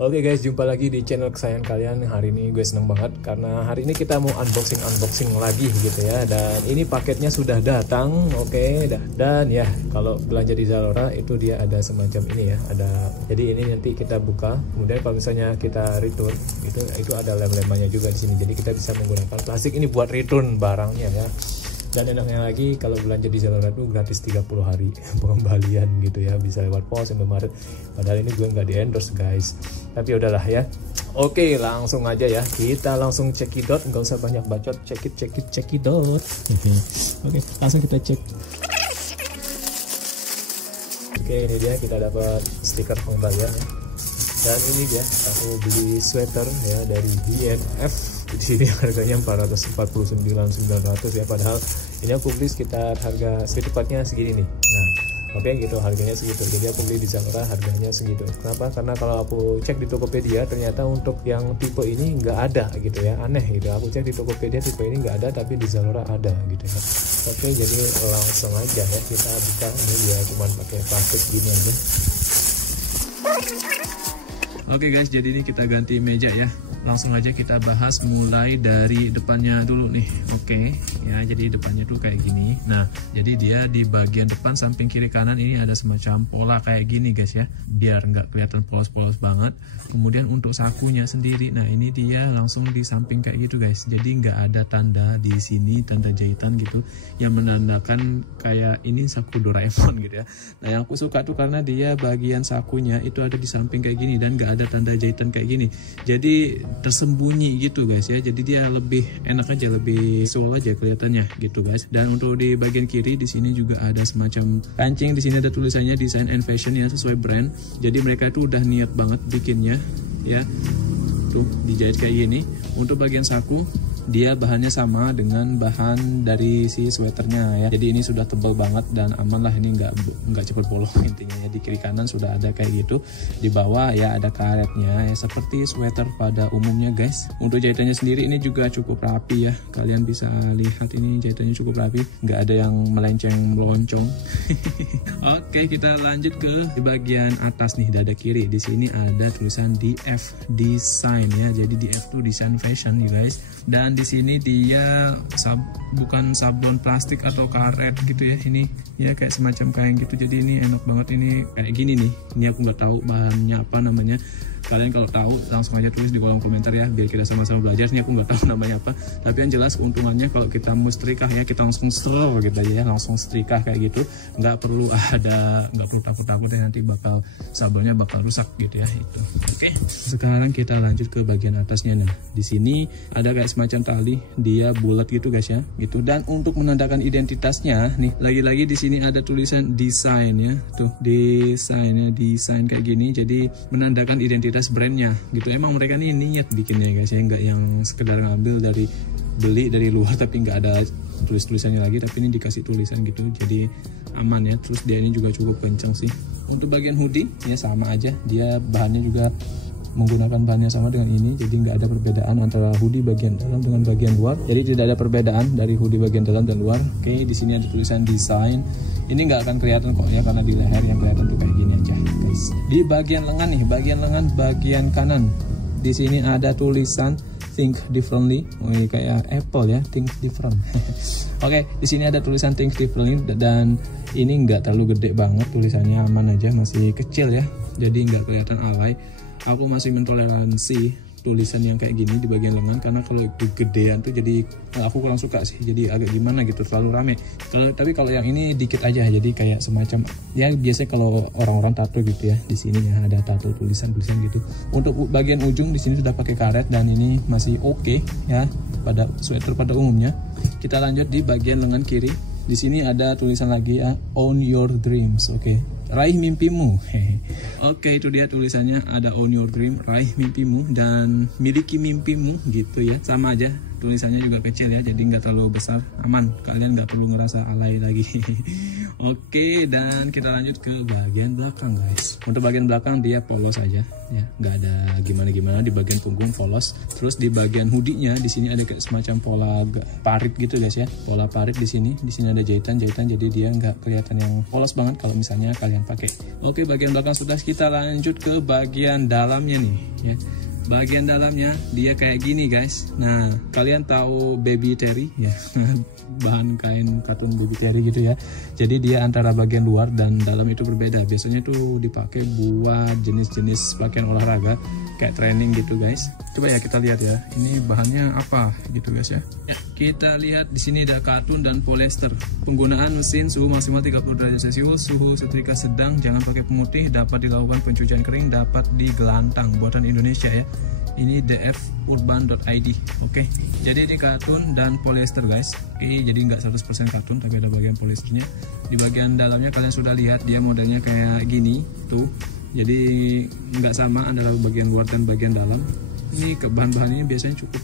Oke guys, jumpa lagi di channel kesayangan kalian. Hari ini gue seneng banget karena hari ini kita mau unboxing lagi gitu ya. Dan ini paketnya sudah datang, oke. Dan ya, kalau belanja di Zalora itu dia ada semacam ini ya. Jadi ini nanti kita buka. Kemudian kalau misalnya kita return, itu ada lem-lemannya juga di sini. Jadi kita bisa menggunakan plastik ini buat return barangnya ya. Dan enaknya lagi kalau belanja di Zalora itu gratis 30 hari pengembalian gitu ya, bisa lewat pos Indomaret. Padahal ini gue nggak di endorse guys, tapi udahlah ya. Oke, langsung aja ya, kita langsung cekidot, nggak usah banyak bacot, cekidot. Oke, langsung kita cek. Oke, ini dia, kita dapat stiker pengembalian ya. Dan ini dia, aku beli sweater ya dari DNF. Di sini harganya 449.900 ya, padahal ini aku beli sekitar harga tepatnya segini nih. Nah, oke gitu, harganya segitu. Jadi aku beli di Zalora harganya segitu. Kenapa? Karena kalau aku cek di Tokopedia ternyata untuk yang tipe ini nggak ada gitu ya, aneh gitu. Aku cek di Tokopedia tipe ini nggak ada, tapi di Zalora ada gitu ya. Oke, jadi langsung aja ya kita buka. Ini dia cuman pakai plastik gini aja. Oke guys, jadi ini kita ganti meja ya. Langsung aja kita bahas mulai dari depannya dulu nih. Oke ya, jadi depannya tuh kayak gini. Nah, jadi dia di bagian depan samping kiri kanan ini ada semacam pola kayak gini guys ya, biar nggak kelihatan polos-polos banget. Kemudian untuk sakunya sendiri, nah ini dia langsung di samping kayak gitu guys. Jadi nggak ada tanda di sini, tanda jahitan gitu yang menandakan kayak ini saku Doraemon gitu ya. Nah, yang aku suka tuh karena dia bagian sakunya itu ada di samping kayak gini dan nggak ada tanda jahitan kayak gini. Jadi tersembunyi gitu guys ya, jadi dia lebih enak aja, lebih visual aja kelihatannya gitu guys. Dan untuk di bagian kiri di sini juga ada semacam kancing, di sini ada tulisannya Design and Fashion ya, sesuai brand. Jadi mereka itu udah niat banget bikinnya ya, tuh dijahit kayak gini. Untuk bagian saku dia bahannya sama dengan bahan dari si sweaternya ya, jadi ini sudah tebal banget dan aman lah, ini nggak cepet bolong intinya ya. Di kiri kanan sudah ada kayak gitu, di bawah ya ada karetnya ya, seperti sweater pada umumnya guys. Untuk jahitannya sendiri ini juga cukup rapi ya, kalian bisa lihat ini jahitannya cukup rapi, nggak ada yang melenceng meloncong. Oke, kita lanjut ke di bagian atas nih, dada kiri. Di sini ada tulisan DF Design ya, jadi DF itu Design Fashion ya guys. Dan di sini dia bukan sablon plastik atau karet gitu ya, ini ya kayak semacam kain gitu. Jadi ini enak banget, ini kayak gini nih. Ini aku nggak tahu bahannya apa namanya. Kalian kalau tahu langsung aja tulis di kolom komentar ya, biar kita sama-sama belajar. Ini aku nggak tahu namanya apa, tapi yang jelas keuntungannya kalau kita mau setrika ya, kita langsung setrika gitu aja ya, langsung setrika kayak gitu. Nggak perlu takut-takut ya, nanti bakal sablonnya bakal rusak gitu ya itu. Oke, sekarang kita lanjut ke bagian atasnya. Nah, di sini ada kayak semacam tali, dia bulat gitu guys ya gitu. Dan untuk menandakan identitasnya nih, lagi-lagi di sini ada tulisan desain ya, tuh desainnya, desain kayak gini, jadi menandakan identitas brandnya gitu. Emang mereka nih niat bikinnya guys ya, nggak yang sekedar ngambil beli dari luar tapi nggak ada tulisannya lagi, tapi ini dikasih tulisan gitu, jadi aman ya. Terus dia ini juga cukup kencang sih. Untuk bagian hoodie ya sama aja, dia bahannya juga menggunakan bahannya sama dengan ini, jadi nggak ada perbedaan antara hoodie bagian dalam dengan bagian luar. Jadi tidak ada perbedaan dari hoodie bagian dalam dan luar. Oke, di sini ada tulisan desain. Ini nggak akan kelihatan kok ya, karena di leher yang kelihatan tuh kayak gini aja guys. Di bagian lengan nih, bagian lengan bagian kanan, di sini ada tulisan Think Differently. Oh, ini kayak Apple ya, Think Different. Oke, di sini ada tulisan Think Differently dan ini nggak terlalu gede banget tulisannya, aman aja, masih kecil ya, jadi nggak kelihatan alay. Aku masih mentoleransi tulisan yang kayak gini di bagian lengan, karena kalau itu gedean tuh jadi aku kurang suka sih, jadi agak gimana gitu, terlalu rame. Tapi kalau yang ini dikit aja, jadi kayak semacam ya biasanya kalau orang-orang tato gitu ya, di sini ya ada tato tulisan-tulisan gitu. Untuk bagian ujung di sini sudah pakai karet dan ini masih oke ya pada sweater pada umumnya. Kita lanjut di bagian lengan kiri. Di sini ada tulisan lagi ya, Own Your Dreams. Oke. Raih mimpimu. Oke, itu dia tulisannya, ada Own Your Dream, raih mimpimu dan miliki mimpimu gitu ya. Sama aja tulisannya juga kecil ya, jadi nggak terlalu besar, aman, kalian nggak perlu ngerasa alay lagi. Oke, dan kita lanjut ke bagian belakang guys. Untuk bagian belakang dia polos aja ya, nggak ada gimana-gimana. Di bagian punggung polos, terus di bagian hoodie-nya di sini ada kayak semacam pola parit gitu guys ya, pola parit di sini ada jahitan-jahitan, jadi dia nggak kelihatan yang polos banget kalau misalnya kalian pakai. Oke, bagian belakang sudah, kita lanjut ke bagian dalamnya nih ya. Bagian dalamnya dia kayak gini guys. Nah, kalian tahu baby terry ya, bahan kain katun baby terry gitu ya. Jadi dia antara bagian luar dan dalam itu berbeda. Biasanya itu dipakai buat jenis-jenis pakaian olahraga kayak training gitu guys. Coba ya kita lihat ya, ini bahannya apa gitu guys ya. Kita lihat di sini ada katun dan polyester. Penggunaan mesin suhu maksimal 30 derajat Celcius, suhu setrika sedang, jangan pakai pemutih, dapat dilakukan pencucian kering, dapat digelantang, buatan Indonesia ya. Ini dfurban.id. Oke, jadi ini katun dan polyester guys. Oke, jadi nggak 100% katun tapi ada bagian polyesternya. Di bagian dalamnya kalian sudah lihat dia modelnya kayak gini tuh. Jadi nggak sama antara bagian luar dan bagian dalam. Ini bahan-bahannya biasanya cukup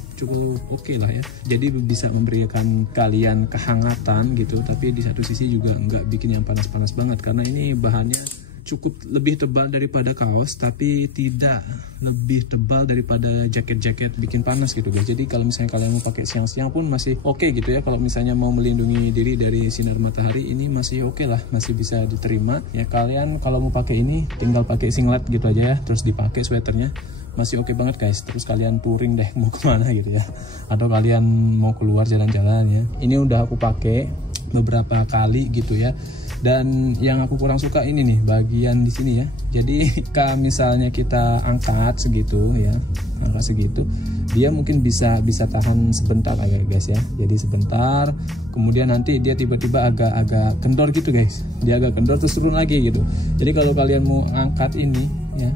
oke lah ya. Jadi bisa memberikan kalian kehangatan gitu, tapi di satu sisi juga nggak bikin yang panas-panas banget, karena ini bahannya cukup lebih tebal daripada kaos, tapi tidak lebih tebal daripada jaket-jaket bikin panas gitu guys. Jadi kalau misalnya kalian mau pakai siang-siang pun masih oke gitu ya. Kalau misalnya mau melindungi diri dari sinar matahari, ini masih oke lah, masih bisa diterima ya. Kalian kalau mau pakai ini tinggal pakai singlet gitu aja ya, terus dipakai sweaternya, masih oke banget guys. Terus kalian touring deh mau kemana gitu ya, atau kalian mau keluar jalan-jalan ya. Ini udah aku pakai beberapa kali gitu ya. Dan yang aku kurang suka ini nih bagian di sini ya. Jadi kalau misalnya kita angkat segitu ya, angkat segitu, dia mungkin bisa tahan sebentar aja guys ya. Jadi sebentar, kemudian nanti dia tiba-tiba agak kendor gitu guys. Dia agak kendor terus turun lagi gitu. Jadi kalau kalian mau angkat ini ya,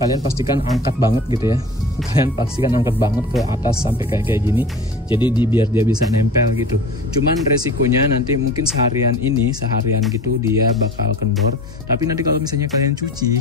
kalian pastikan angkat banget gitu ya. Kalian pastikan angkat banget ke atas sampai kayak gini. Jadi biar dia bisa nempel gitu. Cuman resikonya nanti mungkin seharian gitu dia bakal kendor. Tapi nanti kalau misalnya kalian cuci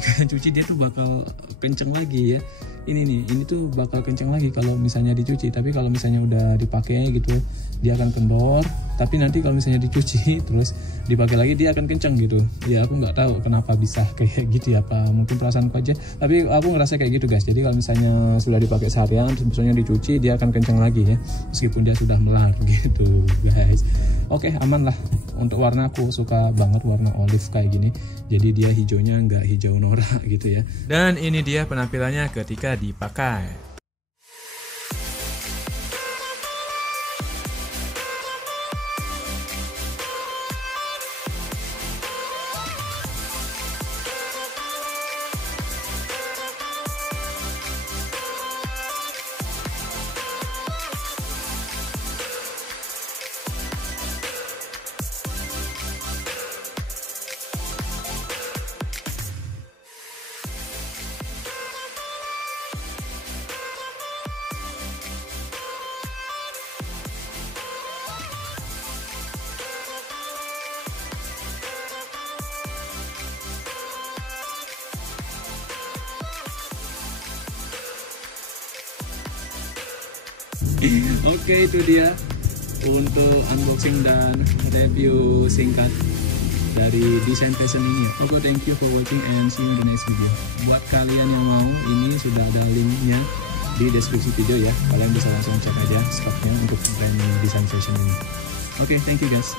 dia tuh bakal kenceng lagi ya. Ini tuh bakal kenceng lagi kalau misalnya dicuci. Tapi kalau misalnya udah dipakai gitu, dia akan kendor. Tapi nanti kalau misalnya dicuci terus dipakai lagi, dia akan kenceng gitu. Ya aku nggak tahu kenapa bisa kayak gitu ya, apa mungkin perasaanku aja. Tapi aku ngerasa kayak gitu guys. Jadi kalau misalnya sudah dipakai seharian, terus misalnya dicuci, dia akan kenceng lagi ya, meskipun dia sudah melar gitu guys. Oke, aman lah. Untuk warna aku suka banget warna olive kayak gini. Jadi dia hijaunya nggak hijau norak gitu ya. Dan ini dia penampilannya ketika dipakai. Oke, itu dia untuk unboxing dan review singkat dari desain fashion ini. Oke, thank you for watching and see you in the next video. Buat kalian yang mau, ini sudah ada linknya di deskripsi video ya. Kalian bisa langsung cek aja stoknya untuk brand desain fashion ini. Oke, thank you guys.